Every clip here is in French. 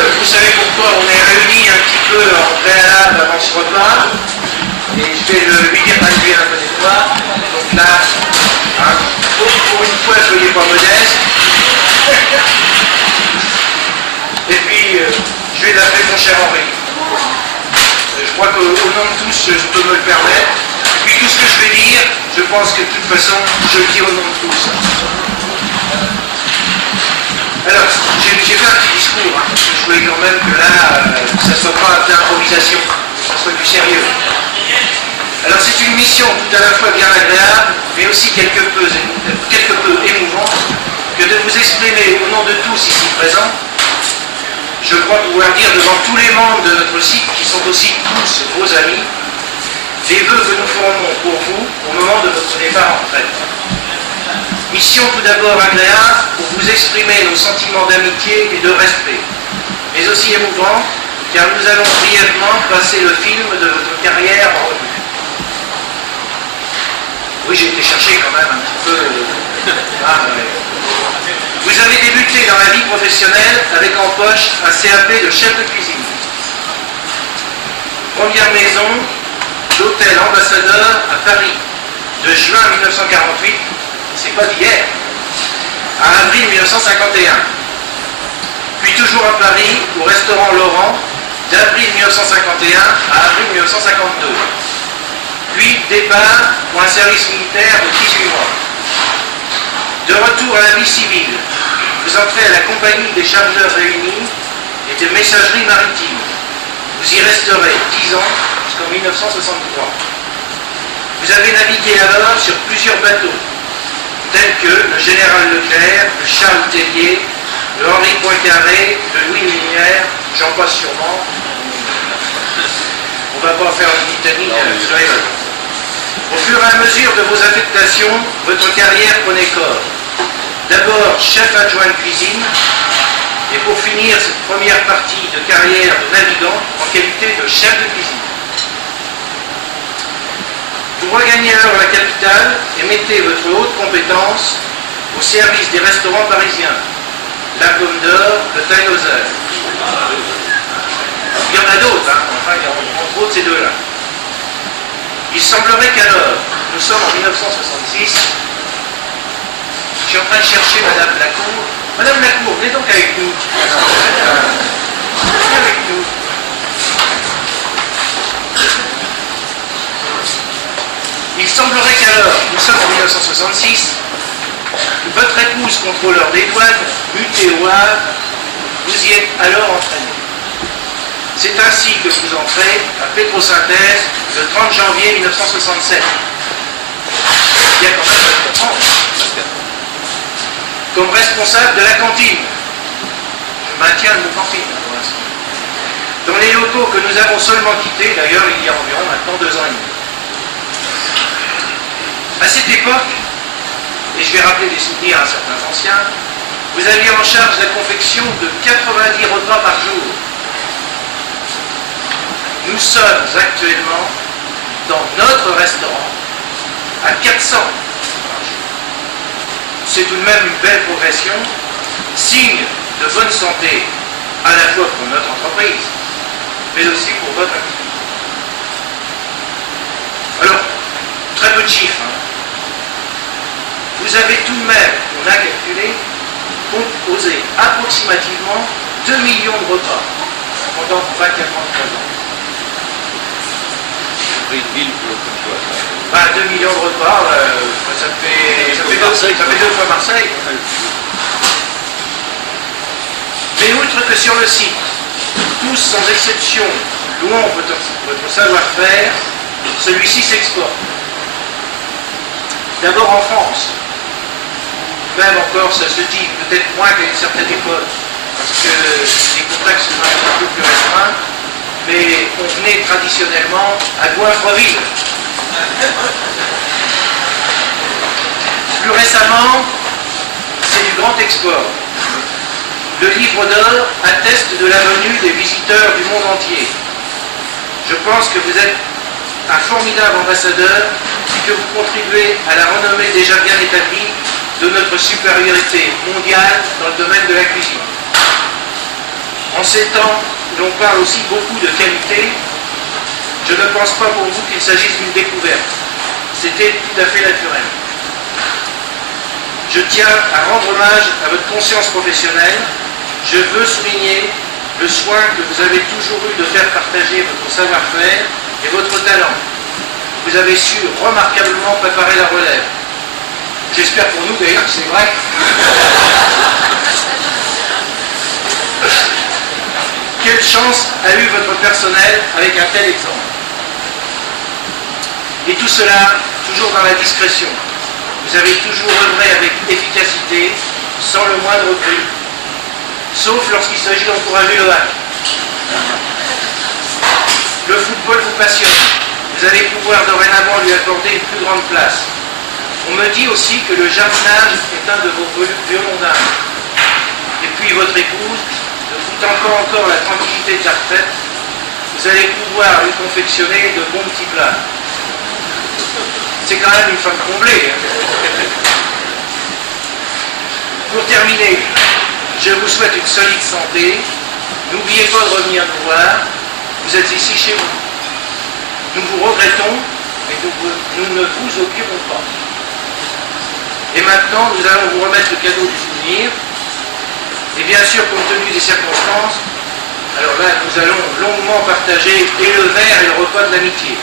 vous savez pourquoi on est réunis un petit peu en préalable avant ce repas. Et je vais lui dire d'arriver un peu des fois. Donc là, hein, pour une fois, soyez pas modeste. Et puis, je vais l'appeler mon cher Henri. Je crois qu'au nom de tous, je peux me le permettre. Et puis tout ce que je vais dire, je pense que de toute façon, je le dis au nom de tous. Alors, j'ai fait un petit discours, hein, parce que je voulais quand même que là, ça ne soit pas d'improvisation, que ça soit du sérieux. Alors c'est une mission tout à la fois bien agréable, mais aussi quelque peu émouvante, que de vous exprimer au nom de tous ici présents. Je crois pouvoir dire devant tous les membres de notre site, qui sont aussi tous vos amis, les vœux que nous formons pour vous au moment de votre départ en retraite. Mission tout d'abord agréable pour vous exprimer nos sentiments d'amitié et de respect, mais aussi émouvant, car nous allons brièvement passer le film de votre carrière en revue. Oui, j'ai été chercher quand même un petit peu. Vous avez débuté dans la vie professionnelle avec en poche un CAP de chef de cuisine. Première maison d'hôtel Ambassadeur à Paris, de juin 1948, c'est pas d'hier, à avril 1951. Puis toujours à Paris, au restaurant Laurent, d'avril 1951 à avril 1952. Puis départ pour un service militaire de 18 mois. De retour à la vie civile, vous entrez à la compagnie des chargeurs réunis et de messagerie maritime. Vous y resterez 10 ans jusqu'en 1963. Vous avez navigué alors sur plusieurs bateaux, tels que le Général Leclerc, le Charles Tellier, le Henri Poincaré, le Louis Minière, j'en passe sûrement. On ne va pas faire une litanie, vous savez. Au fur et à mesure de vos affectations, votre carrière prenait corps. D'abord chef adjoint de cuisine, et pour finir cette première partie de carrière de navigant en qualité de chef de cuisine. Vous regagnez alors la capitale et mettez votre haute compétence au service des restaurants parisiens, la Pomme d'Or, le Taille-Nozel. Il y en a d'autres, hein, enfin, il y a entre autres ces deux-là. Il semblerait qu'alors, nous sommes en 1966, je suis en train de chercher Madame Lacour. Madame Lacour, venez donc avec nous. Venez avec nous. Il semblerait qu'alors, nous sommes en 1966, votre épouse contrôleur des douanes, mutée au Havre, vous y êtes alors entraîné. C'est ainsi que vous entrez à Pétrosynthèse le 30 janvier 1967. Il y a quand même votre ans. Comme responsable de la cantine. Je maintiens le mot cantine pour l'instant. Dans les locaux que nous avons seulement quittés, d'ailleurs il y a environ maintenant 2 ans et demi. À cette époque, et je vais rappeler des souvenirs à certains anciens, vous aviez en charge la confection de 90 repas par jour. Nous sommes actuellement dans notre restaurant à 400. C'est tout de même une belle progression, signe de bonne santé à la fois pour notre entreprise, mais aussi pour votre activité. Alors, très peu de chiffres. Hein. Vous avez tout de même, on a calculé, composé approximativement 2 millions de repas pendant 24 ans de présence. Une ville pour le bah, 2 millions de repas, ça fait 2 fois Marseille. Mais outre que sur le site, tous sans exception louant votre savoir-faire, celui-ci s'exporte. D'abord en France. Même encore, ça se dit peut-être moins qu'à une certaine époque, parce que les contacts sont un peu plus restreints. Mais on venait traditionnellement à Goinfreville. Plus récemment, c'est du grand export. Le livre d'or atteste de la venue des visiteurs du monde entier. Je pense que vous êtes un formidable ambassadeur et que vous contribuez à la renommée déjà bien établie de notre supériorité mondiale dans le domaine de la cuisine. En ces temps où l'on parle aussi beaucoup de qualité, je ne pense pas pour vous qu'il s'agisse d'une découverte. C'était tout à fait naturel. Je tiens à rendre hommage à votre conscience professionnelle. Je veux souligner le soin que vous avez toujours eu de faire partager votre savoir-faire et votre talent. Vous avez su remarquablement préparer la relève. J'espère pour nous d'ailleurs que c'est vrai. Quelle chance a eu votre personnel avec un tel exemple. Et tout cela, toujours dans la discrétion. Vous avez toujours œuvré avec efficacité, sans le moindre bruit, sauf lorsqu'il s'agit d'encourager le hack. Le football vous passionne. Vous allez pouvoir dorénavant lui accorder une plus grande place. On me dit aussi que le jardinage est un de vos violons d'âme. Et puis votre épouse, ne foutant pas encore la tranquillité de la retraite, vous allez pouvoir lui confectionner de bons petits plats. C'est quand même une femme comblée. Pour terminer, je vous souhaite une solide santé. N'oubliez pas de revenir nous voir. Vous êtes ici chez vous. Nous vous regrettons, mais nous ne vous occupons pas. Et maintenant, nous allons vous remettre le cadeau du souvenir. Et bien sûr, compte tenu des circonstances, alors là, nous allons longuement partager et le verre et le repas de l'amitié.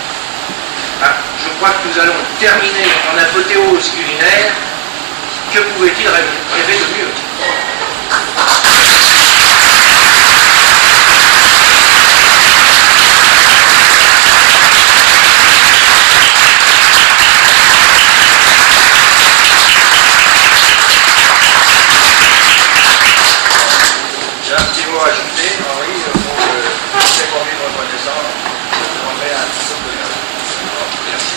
Ah, je crois que nous allons terminer en apothéose culinaire. Que pouvait-il rêver de mieux? J'ai un petit mot à ajouter, Henri, pour le cérémonie de reconnaissance. On met un petit peu de merci.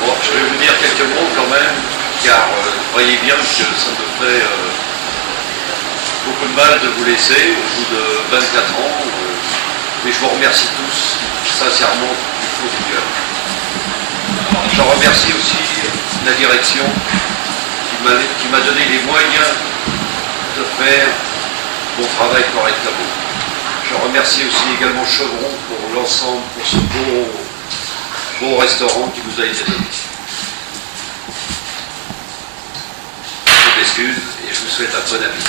Bon, je vais vous dire quelques mots quand même, car vous voyez bien que ça me fait beaucoup de mal de vous laisser au bout de 24 ans, mais je vous remercie tous, sincèrement, du fond du cœur. Je remercie aussi la direction qui m'a donné les moyens de faire mon travail correctement. Je remercie aussi également Chevron pour l'ensemble, pour ce beau restaurant qui nous a été donné. Je m'excuse et je vous souhaite un bon appétit.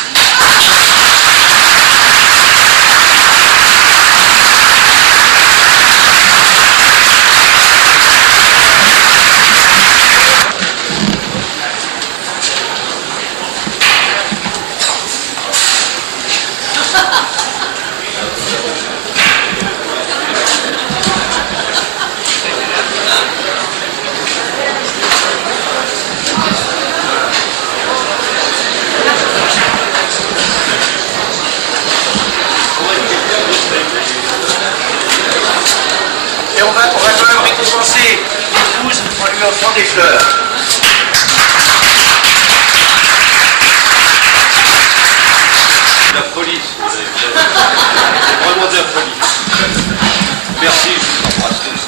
Et on va quand même récompenser l'épouse en lui offrant des fleurs. La folie, c'est vraiment de la folie. Merci, je vous embrasse tous.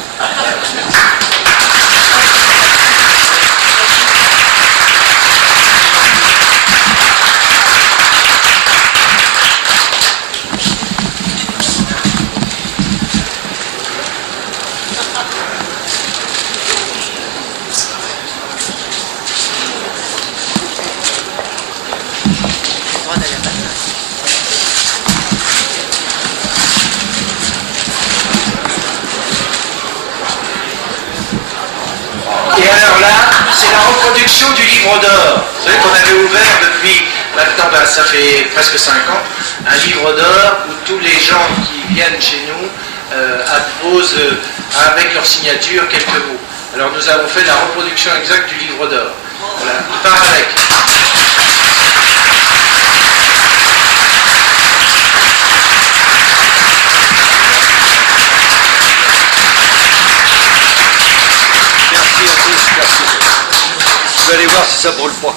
Et alors là, c'est la reproduction du livre d'or. Vous savez qu'on avait ouvert depuis, maintenant ça fait presque 5 ans, un livre d'or où tous les gens qui viennent chez nous apposent avec leur signature quelques mots. Alors nous avons fait la reproduction exacte du livre d'or. Voilà, il part avec. Merci à tous, merci. Je vais aller voir si ça brûle pas.